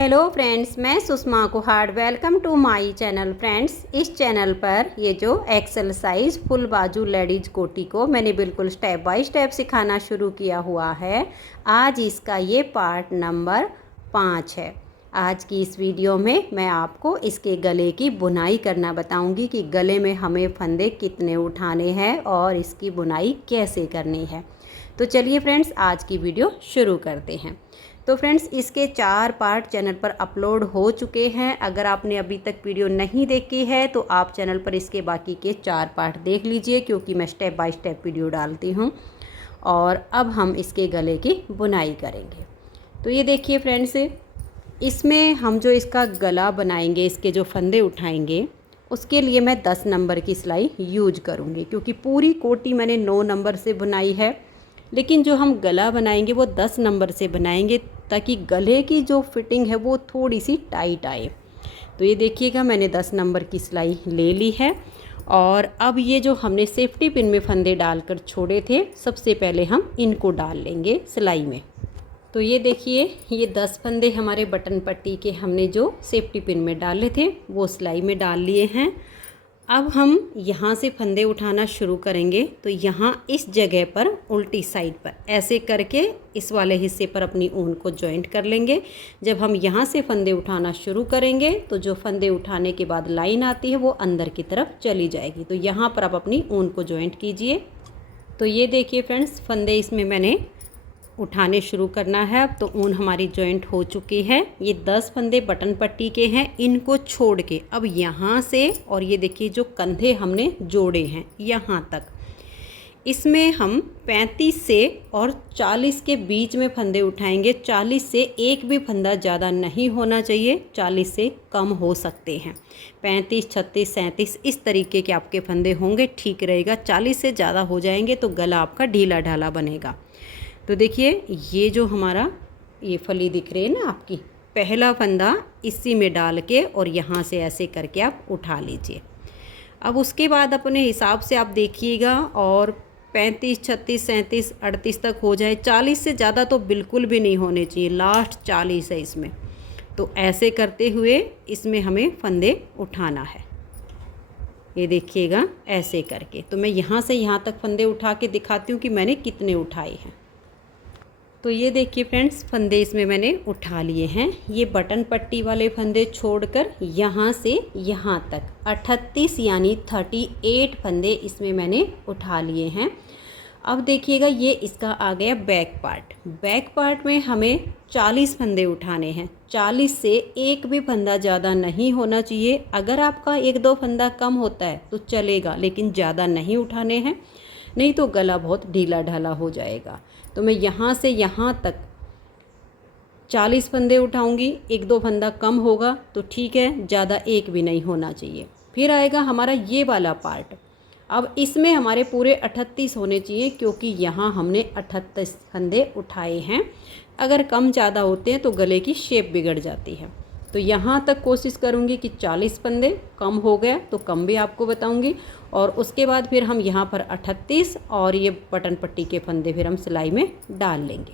Hello friends, मैं Sushma Kuhad. Welcome to my channel. Friends, इस channel पर ये जो एक्सरसाइज फुल बाजू लेडीज कोटी को मैंने बिल्कुल स्टेप बाय स्टेप सिखाना शुरू किया हुआ है। आज इसका ये पार्ट नंबर 5 है। आज की इस वीडियो में मैं आपको इसके गले की बुनाई करना बताऊंगी कि गले में हमें फंदे कितने उठाने हैं और इसकी बुनाई कैसे करनी है। तो चलिए फ्रेंड्स, आज की वीडियो शुरू करते हैं। तो फ्रेंड्स, इसके 4 पार्ट चैनल पर अपलोड हो चुके हैं। अगर आपने अभी तक वीडियो नहीं देखी है तो आप चैनल पर इसके बाकी के 4 पार्ट देख लीजिए, क्योंकि मैं स्टेप बाय स्टेप वीडियो डालती हूँ। और अब हम इसके गले की बुनाई करेंगे। तो ये देखिए फ्रेंड्स, इसमें हम जो इसका गला बनाएंगे, इसके जो फंदे उठाएंगे, उसके लिए मैं 10 नंबर की सिलाई यूज करूँगी, क्योंकि पूरी कोटी मैंने 9 नंबर से बुनाई है। लेकिन जो हम गला बनाएंगे वो 10 नंबर से बनाएंगे, ताकि गले की जो फिटिंग है वो थोड़ी सी टाइट आए। तो ये देखिएगा, मैंने 10 नंबर की सिलाई ले ली है। और अब ये जो हमने सेफ्टी पिन में फंदे डालकर छोड़े थे, सबसे पहले हम इनको डाल लेंगे सिलाई में। तो ये देखिए, ये 10 फंदे हमारे बटन पट्टी के हमने जो सेफ्टी पिन में डाले थे वो सिलाई में डाल लिए हैं। अब हम यहाँ से फंदे उठाना शुरू करेंगे। तो यहाँ इस जगह पर उल्टी साइड पर ऐसे करके इस वाले हिस्से पर अपनी ऊन को जॉइंट कर लेंगे। जब हम यहाँ से फंदे उठाना शुरू करेंगे तो जो फंदे उठाने के बाद लाइन आती है वो अंदर की तरफ चली जाएगी। तो यहाँ पर आप अपनी ऊन को जॉइंट कीजिए। तो ये देखिए फ्रेंड्स, फंदे इसमें मैंने उठाने शुरू करना है। अब तो ऊन हमारी जॉइंट हो चुकी है। ये 10 फंदे बटन पट्टी के हैं, इनको छोड़ के अब यहाँ से, और ये देखिए जो कंधे हमने जोड़े हैं यहाँ तक, इसमें हम 35 से और 40 के बीच में फंदे उठाएंगे। 40 से एक भी फंदा ज़्यादा नहीं होना चाहिए, 40 से कम हो सकते हैं। 35, 36, 37 इस तरीके के आपके फंदे होंगे, ठीक रहेगा। 40 से ज़्यादा हो जाएंगे तो गला आपका ढीला ढाला बनेगा। तो देखिए, ये जो हमारा ये फली दिख रही है ना आपकी, पहला फंदा इसी में डाल के और यहाँ से ऐसे करके आप उठा लीजिए। अब उसके बाद अपने हिसाब से आप देखिएगा, और 35, 36, 37, 38 तक हो जाए। 40 से ज़्यादा तो बिल्कुल भी नहीं होने चाहिए, लास्ट 40 है इसमें। तो ऐसे करते हुए इसमें हमें फंदे उठाना है। ये देखिएगा ऐसे करके। तो मैं यहाँ से यहाँ तक फंदे उठा के दिखाती हूँ कि मैंने कितने उठाए हैं। तो ये देखिए फ्रेंड्स, फंदे इसमें मैंने उठा लिए हैं। ये बटन पट्टी वाले फंदे छोड़कर यहाँ से यहाँ तक 38 यानी 38 फंदे इसमें मैंने उठा लिए हैं। अब देखिएगा, ये इसका आ गया बैक पार्ट। बैक पार्ट में हमें 40 फंदे उठाने हैं। 40 से एक भी फंदा ज़्यादा नहीं होना चाहिए। अगर आपका 1-2 फंदा कम होता है तो चलेगा, लेकिन ज़्यादा नहीं उठाने हैं, नहीं तो गला बहुत ढीला ढाला हो जाएगा। तो मैं यहाँ से यहाँ तक 40 फंदे उठाऊंगी। 1-2 फंदा कम होगा तो ठीक है, ज़्यादा एक भी नहीं होना चाहिए। फिर आएगा हमारा ये वाला पार्ट। अब इसमें हमारे पूरे 38 होने चाहिए, क्योंकि यहाँ हमने 38 फंदे उठाए हैं। अगर कम ज़्यादा होते हैं तो गले की शेप बिगड़ जाती है। तो यहाँ तक कोशिश करूँगी कि 40 फंदे, कम हो गया तो कम भी आपको बताऊँगी। और उसके बाद फिर हम यहाँ पर 38 और ये बटन पट्टी के फंदे फिर हम सिलाई में डाल लेंगे।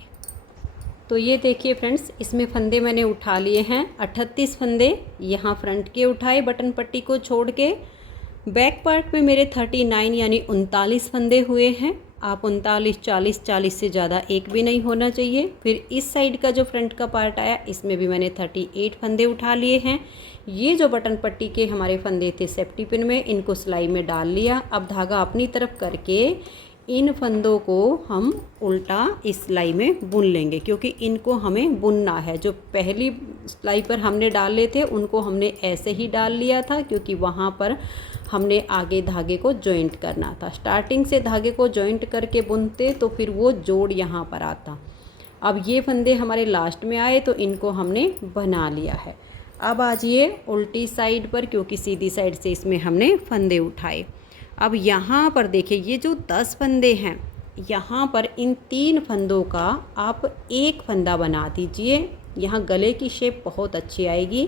तो ये देखिए फ्रेंड्स, इसमें फंदे मैंने उठा लिए हैं। 38 फंदे यहाँ फ्रंट के उठाए बटन पट्टी को छोड़ के। बैक पार्ट में मेरे 39 यानी 39 फंदे हुए हैं। आप 39, 40, 40 से ज़्यादा एक भी नहीं होना चाहिए। फिर इस साइड का जो फ्रंट का पार्ट आया, इसमें भी मैंने 38 फंदे उठा लिए हैं। ये जो बटन पट्टी के हमारे फंदे थे सेफ्टी पिन में, इनको सिलाई में डाल लिया। अब धागा अपनी तरफ करके इन फंदों को हम उल्टा इस सिलाई में बुन लेंगे, क्योंकि इनको हमें बुनना है। जो पहली सिलाई पर हमने डाले थे उनको हमने ऐसे ही डाल लिया था, क्योंकि वहाँ पर हमने आगे धागे को जॉइंट करना था। स्टार्टिंग से धागे को जॉइंट करके बुनते तो फिर वो जोड़ यहाँ पर आता। अब ये फंदे हमारे लास्ट में आए तो इनको हमने बना लिया है। अब आ जाइए उल्टी साइड पर, क्योंकि सीधी साइड से इसमें हमने फंदे उठाए। अब यहाँ पर देखिए, ये जो 10 फंदे हैं, यहाँ पर इन 3 फंदों का आप एक फंदा बना दीजिए। यहाँ गले की शेप बहुत अच्छी आएगी।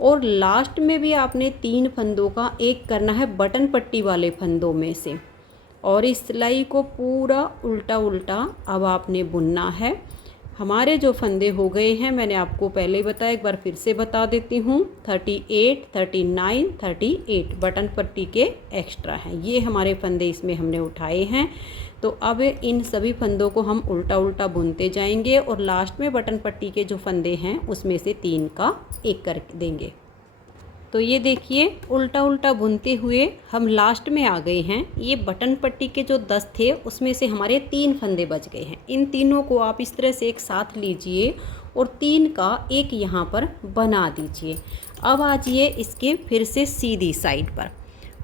और लास्ट में भी आपने 3 फंदों का एक करना है बटन पट्टी वाले फंदों में से। और इस सिलाई को पूरा उल्टा उल्टा अब आपने बुनना है। हमारे जो फंदे हो गए हैं, मैंने आपको पहले ही बताया, एक बार फिर से बता देती हूँ, 38, 39, 38 बटन पट्टी के एक्स्ट्रा हैं। ये हमारे फंदे इसमें हमने उठाए हैं। तो अब इन सभी फंदों को हम उल्टा उल्टा बुनते जाएंगे और लास्ट में बटन पट्टी के जो फंदे हैं उसमें से 3 का एक कर देंगे। तो ये देखिए उल्टा उल्टा बुनते हुए हम लास्ट में आ गए हैं। ये बटन पट्टी के जो 10 थे उसमें से हमारे 3 फंदे बच गए हैं। इन तीनों को आप इस तरह से एक साथ लीजिए और 3 का एक यहाँ पर बना दीजिए। अब आजिए इसके फिर से सीधी साइड पर।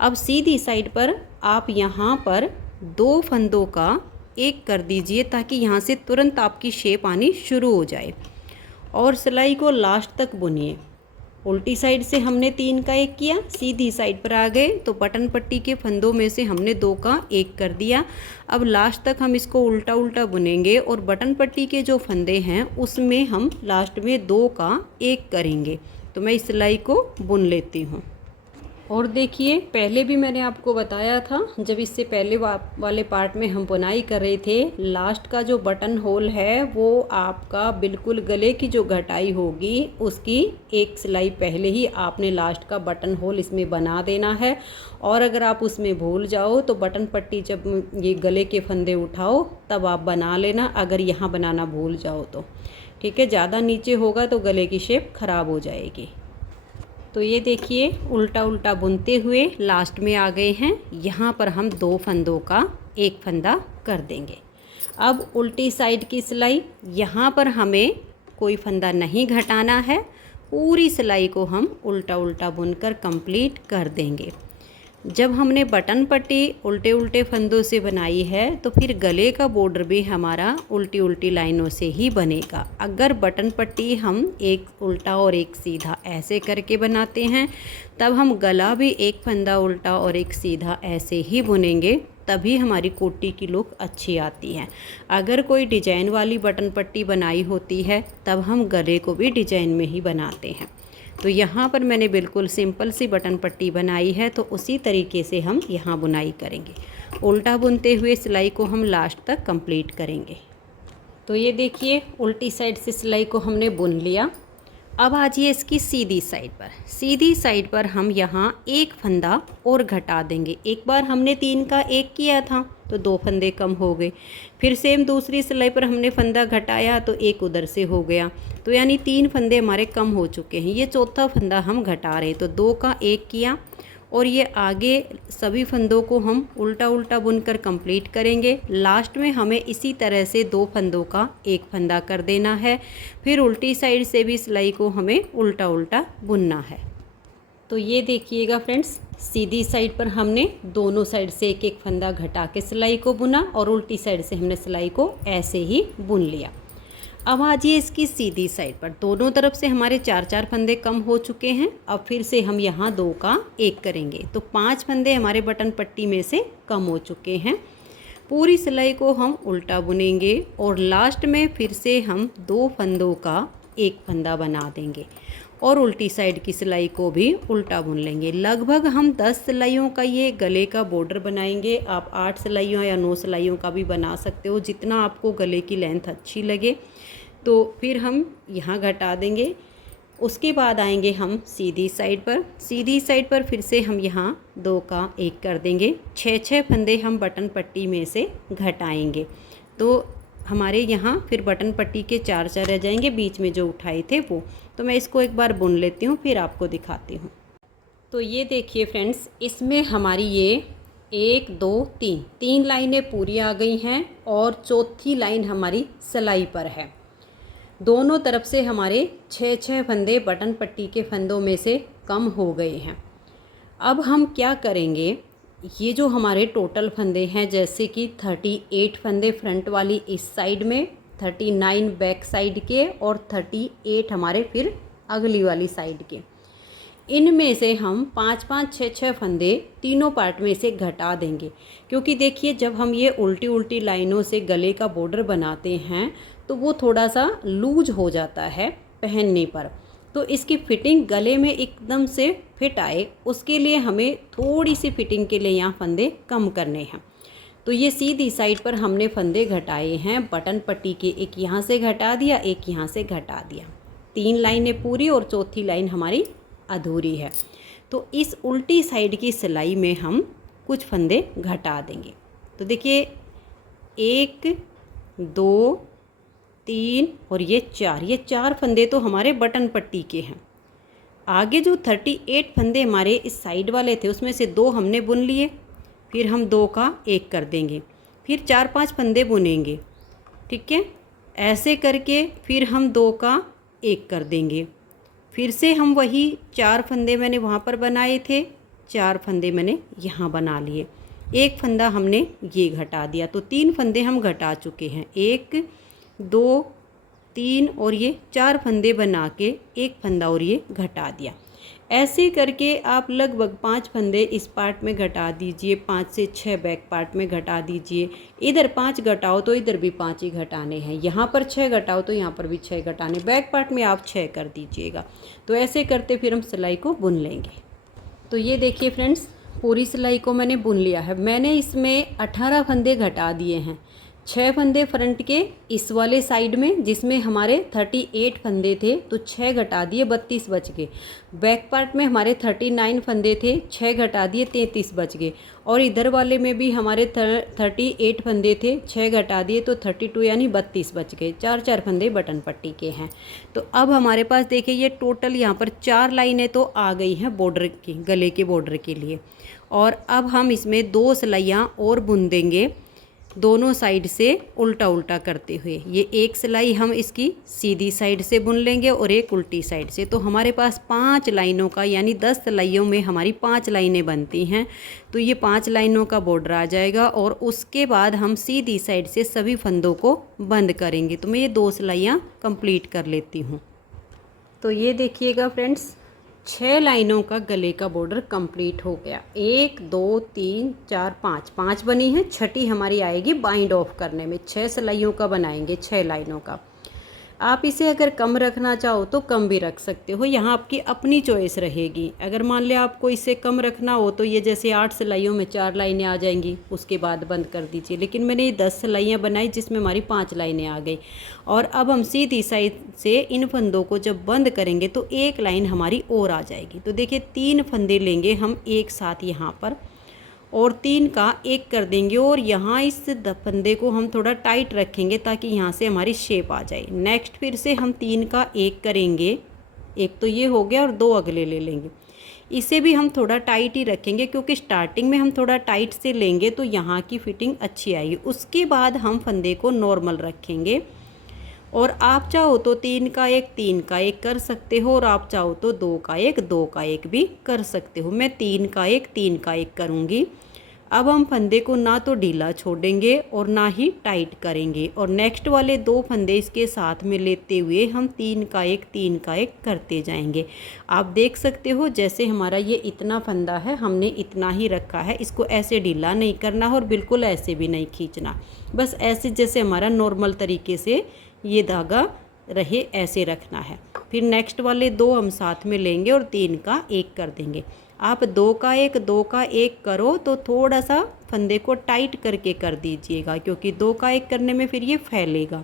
अब सीधी साइड पर आप यहाँ पर 2 फंदों का एक कर दीजिए ताकि यहाँ से तुरंत आपकी शेप आनी शुरू हो जाए और सिलाई को लास्ट तक बुनिए। उल्टी साइड से हमने 3 का एक किया, सीधी साइड पर आ गए तो बटन पट्टी के फंदों में से हमने 2 का एक कर दिया। अब लास्ट तक हम इसको उल्टा उल्टा बुनेंगे और बटन पट्टी के जो फंदे हैं उसमें हम लास्ट में 2 का एक करेंगे। तो मैं इस सिलाई को बुन लेती हूँ। और देखिए पहले भी मैंने आपको बताया था, जब इससे पहले वाले पार्ट में हम बुनाई कर रहे थे, लास्ट का जो बटन होल है वो आपका बिल्कुल गले की जो घटाई होगी उसकी एक सिलाई पहले ही आपने लास्ट का बटन होल इसमें बना देना है। और अगर आप उसमें भूल जाओ तो बटन पट्टी जब ये गले के फंदे उठाओ तब आप बना लेना, अगर यहाँ बनाना भूल जाओ तो ठीक है। ज़्यादा नीचे होगा तो गले की शेप ख़राब हो जाएगी। तो ये देखिए उल्टा उल्टा बुनते हुए लास्ट में आ गए हैं। यहाँ पर हम 2 फंदों का एक फंदा कर देंगे। अब उल्टी साइड की सिलाई, यहाँ पर हमें कोई फंदा नहीं घटाना है, पूरी सिलाई को हम उल्टा उल्टा बुनकर कंप्लीट कर देंगे। जब हमने बटन पट्टी उल्टे उल्टे फंदों से बनाई है तो फिर गले का बॉर्डर भी हमारा उल्टी उल्टी लाइनों से ही बनेगा। अगर बटन पट्टी हम एक उल्टा और एक सीधा ऐसे करके बनाते हैं तब हम गला भी एक फंदा उल्टा और एक सीधा ऐसे ही बुनेंगे, तभी हमारी कोटी की लुक अच्छी आती है। अगर कोई डिजाइन वाली बटन पट्टी बनाई होती है तब हम गले को भी डिजाइन में ही बनाते हैं। तो यहाँ पर मैंने बिल्कुल सिंपल सी बटन पट्टी बनाई है, तो उसी तरीके से हम यहाँ बुनाई करेंगे। उल्टा बुनते हुए सिलाई को हम लास्ट तक कंप्लीट करेंगे। तो ये देखिए उल्टी साइड से सिलाई को हमने बुन लिया। अब आजिए इसकी सीधी साइड पर। सीधी साइड पर हम यहाँ एक फंदा और घटा देंगे। एक बार हमने 3 का एक किया था तो 2 फंदे कम हो गए, फिर सेम दूसरी सिलाई पर हमने फंदा घटाया तो एक उधर से हो गया, तो यानी 3 फंदे हमारे कम हो चुके हैं। ये चौथा फंदा हम घटा रहे, तो 2 का एक किया और ये आगे सभी फंदों को हम उल्टा उल्टा बुनकर कंप्लीट करेंगे। लास्ट में हमें इसी तरह से 2 फंदों का एक फंदा कर देना है। फिर उल्टी साइड से भी सिलाई को हमें उल्टा उल्टा बुनना है। तो ये देखिएगा फ्रेंड्स, सीधी साइड पर हमने दोनों साइड से एक एक फंदा घटा के सिलाई को बुना और उल्टी साइड से हमने सिलाई को ऐसे ही बुन लिया। अब आजिए इसकी सीधी साइड पर। दोनों तरफ से हमारे 4-4 फंदे कम हो चुके हैं। अब फिर से हम यहाँ 2 का एक करेंगे, तो 5 फंदे हमारे बटन पट्टी में से कम हो चुके हैं। पूरी सिलाई को हम उल्टा बुनेंगे और लास्ट में फिर से हम 2 फंदों का एक फंदा बना देंगे और उल्टी साइड की सिलाई को भी उल्टा बुन लेंगे। लगभग हम 10 सिलाइयों का ये गले का बॉर्डर बनाएंगे। आप 8 सिलाइयों या 9 सिलाइयों का भी बना सकते हो, जितना आपको गले की लेंथ अच्छी लगे। तो फिर हम यहाँ घटा देंगे। उसके बाद आएंगे हम सीधी साइड पर। सीधी साइड पर फिर से हम यहाँ 2 का एक कर देंगे। 6-6 फंदे हम बटन पट्टी में से घटाएंगे, तो हमारे यहाँ फिर बटन पट्टी के 4-4 रह जाएंगे, बीच में जो उठाए थे वो। तो मैं इसको एक बार बुन लेती हूँ, फिर आपको दिखाती हूँ। तो ये देखिए फ्रेंड्स, इसमें हमारी ये 1 2 3 लाइनें पूरी आ गई हैं और चौथी लाइन हमारी सिलाई पर है। दोनों तरफ से हमारे 6-6 फंदे बटन पट्टी के फंदों में से कम हो गए हैं। अब हम क्या करेंगे, ये जो हमारे टोटल फंदे हैं, जैसे कि 38 फंदे फ्रंट वाली इस साइड में, 39 बैक साइड के और 38 हमारे फिर अगली वाली साइड के, इनमें से हम 5-5 6-6 फंदे तीनों पार्ट में से घटा देंगे। क्योंकि देखिए जब हम ये उल्टी उल्टी लाइनों से गले का बॉर्डर बनाते हैं तो वो थोड़ा सा लूज हो जाता है पहनने पर, तो इसकी फिटिंग गले में एकदम से फिट आए उसके लिए हमें थोड़ी सी फिटिंग के लिए यहाँ फंदे कम करने हैं। तो ये सीधी साइड पर हमने फंदे घटाए हैं बटन पट्टी के, एक यहाँ से घटा दिया, एक यहाँ से घटा दिया। 3 लाइनें पूरी और चौथी लाइन हमारी अधूरी है। तो इस उल्टी साइड की सिलाई में हम कुछ फंदे घटा देंगे। तो देखिए 1 2 3 और ये 4 फंदे तो हमारे बटन पट्टी के हैं। आगे जो 38 फंदे हमारे इस साइड वाले थे उसमें से 2 हमने बुन लिए, फिर हम 2 का 1 कर देंगे, फिर 4-5 फंदे बुनेंगे, ठीक है। ऐसे करके फिर हम 2 का 1 कर देंगे, फिर से हम वही 4 फंदे मैंने वहाँ पर बनाए थे, 4 फंदे मैंने यहाँ बना लिए, 1 फंदा हमने ये घटा दिया। तो 3 फंदे हम घटा चुके हैं, 1 2 3 और ये 4 फंदे बना के 1 फंदा और ये घटा दिया। ऐसे करके आप लगभग 5 फंदे इस पार्ट में घटा दीजिए, 5 से 6 बैक पार्ट में घटा दीजिए। इधर 5 घटाओ तो इधर भी 5 ही घटाने हैं, यहाँ पर 6 घटाओ तो यहाँ पर भी 6 घटाने, बैक पार्ट में आप 6 कर दीजिएगा। तो ऐसे करते फिर हम सिलाई को बुन लेंगे। तो ये देखिए फ्रेंड्स, पूरी सिलाई को मैंने बुन लिया है। मैंने इसमें 18 फंदे घटा दिए हैं, 6 फंदे फ्रंट के इस वाले साइड में जिसमें हमारे 38 फंदे थे तो 6 घटा दिए, 32 बच गए। बैक पार्ट में हमारे 39 फंदे थे, 6 घटा दिए, 33 बच गए। और इधर वाले में भी हमारे 38 फंदे थे, 6 घटा दिए तो 32 यानी 32 बच गए। 4 फंदे बटन पट्टी के हैं। तो अब हमारे पास देखिए ये टोटल यहाँ पर 4 लाइनें तो आ गई हैं बॉर्डर की, गले के बॉर्डर के लिए। और अब हम इसमें 2 सिलाइयाँ और बुन देंगे दोनों साइड से उल्टा उल्टा करते हुए। ये एक सिलाई हम इसकी सीधी साइड से बुन लेंगे और एक उल्टी साइड से। तो हमारे पास 5 लाइनों का यानी 10 सिलाइयों में हमारी 5 लाइनें बनती हैं। तो ये 5 लाइनों का बॉर्डर आ जाएगा और उसके बाद हम सीधी साइड से सभी फंदों को बंद करेंगे। तो मैं ये 2 सिलाइयाँ कंप्लीट कर लेती हूँ। तो ये देखिएगा फ्रेंड्स, 6 लाइनों का गले का बॉर्डर कंप्लीट हो गया। 1 2 3 4 5 बनी है, छठी हमारी आएगी बाइंड ऑफ करने में। 6 सिलाइयों का बनाएंगे, 6 लाइनों का। आप इसे अगर कम रखना चाहो तो कम भी रख सकते हो, यहाँ आपकी अपनी चॉइस रहेगी। अगर मान लिया आपको इससे कम रखना हो तो ये जैसे 8 सिलाइयों में 4 लाइनें आ जाएंगी, उसके बाद बंद कर दीजिए। लेकिन मैंने ये 10 सिलाइयाँ बनाई जिसमें हमारी 5 लाइनें आ गई। और अब हम सीधी साइड से इन फंदों को जब बंद करेंगे तो एक लाइन हमारी और आ जाएगी। तो देखिए 3 फंदे लेंगे हम एक साथ यहाँ पर और 3 का 1 कर देंगे और यहाँ इस फंदे को हम थोड़ा टाइट रखेंगे ताकि यहाँ से हमारी शेप आ जाए। नेक्स्ट फिर से हम 3 का 1 करेंगे, एक तो ये हो गया और 2 अगले ले लेंगे। इसे भी हम थोड़ा टाइट ही रखेंगे क्योंकि स्टार्टिंग में हम थोड़ा टाइट से लेंगे तो यहाँ की फिटिंग अच्छी आएगी। उसके बाद हम फंदे को नॉर्मल रखेंगे और आप चाहो तो 3 का 1 कर सकते हो और आप चाहो तो 2 का 1 भी कर सकते हो। मैं 3 का 1 करूँगी। अब हम फंदे को ना तो ढीला छोड़ेंगे और ना ही टाइट करेंगे और नेक्स्ट वाले 2 फंदे इसके साथ में लेते हुए हम 3 का 1 करते जाएंगे। आप देख सकते हो जैसे हमारा ये इतना फंदा है हमने इतना ही रखा है, इसको ऐसे ढीला नहीं करना और बिल्कुल ऐसे भी नहीं खींचना, बस ऐसे जैसे हमारा नॉर्मल तरीके से ये धागा रहे ऐसे रखना है। फिर नेक्स्ट वाले 2 हम साथ में लेंगे और 3 का 1 कर देंगे। आप 2 का 1 करो तो थोड़ा सा फंदे को टाइट करके कर दीजिएगा क्योंकि 2 का 1 करने में फिर ये फैलेगा।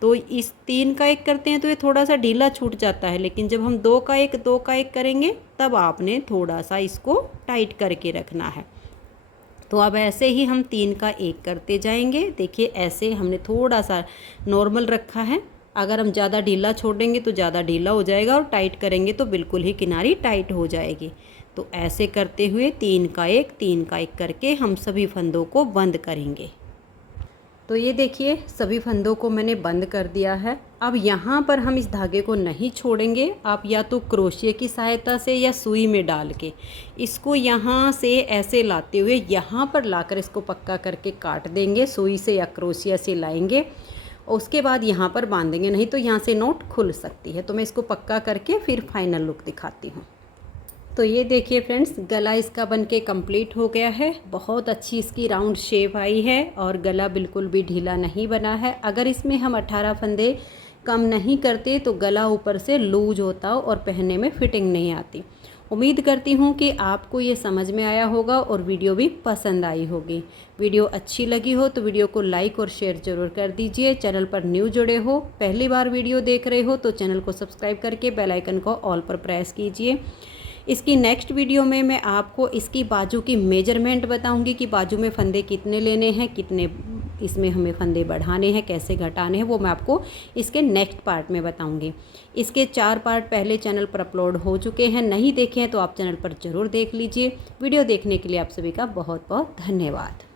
तो इस 3 का 1 करते हैं तो ये थोड़ा सा ढीला छूट जाता है, लेकिन जब हम 2 का 1 करेंगे तब आपने थोड़ा सा इसको टाइट करके रखना है। तो अब ऐसे ही हम 3 का 1 करते जाएंगे। देखिए ऐसे हमने थोड़ा सा नॉर्मल रखा है, अगर हम ज़्यादा ढीला छोड़ेंगे तो ज़्यादा ढीला हो जाएगा और टाइट करेंगे तो बिल्कुल ही किनारी टाइट हो जाएगी। तो ऐसे करते हुए 3 का 1 करके हम सभी फंदों को बंद करेंगे। तो ये देखिए सभी फंदों को मैंने बंद कर दिया है। अब यहाँ पर हम इस धागे को नहीं छोड़ेंगे, आप या तो क्रोशिया की सहायता से या सुई में डाल के इसको यहाँ से ऐसे लाते हुए यहाँ पर लाकर इसको पक्का करके काट देंगे, सुई से या क्रोशिया से लाएंगे। उसके बाद यहाँ पर बांधेंगे, नहीं तो यहाँ से नोट खुल सकती है। तो मैं इसको पक्का करके फिर फाइनल लुक दिखाती हूँ। तो ये देखिए फ्रेंड्स, गला इसका बनके कंप्लीट हो गया है। बहुत अच्छी इसकी राउंड शेप आई है और गला बिल्कुल भी ढीला नहीं बना है। अगर इसमें हम 18 फंदे कम नहीं करते तो गला ऊपर से लूज होता और पहनने में फिटिंग नहीं आती। उम्मीद करती हूँ कि आपको ये समझ में आया होगा और वीडियो भी पसंद आई होगी। वीडियो अच्छी लगी हो तो वीडियो को लाइक और शेयर ज़रूर कर दीजिए। चैनल पर न्यू जुड़े हो, पहली बार वीडियो देख रहे हो तो चैनल को सब्सक्राइब करके बेल आइकन को ऑल पर प्रेस कीजिए। इसकी नेक्स्ट वीडियो में मैं आपको इसकी बाजू की मेजरमेंट बताऊंगी कि बाजू में फंदे कितने लेने हैं, कितने इसमें हमें फंदे बढ़ाने हैं, कैसे घटाने हैं, वो मैं आपको इसके नेक्स्ट पार्ट में बताऊंगी। इसके 4 पार्ट पहले चैनल पर अपलोड हो चुके हैं, नहीं देखे हैं तो आप चैनल पर ज़रूर देख लीजिए। वीडियो देखने के लिए आप सभी का बहुत बहुत धन्यवाद।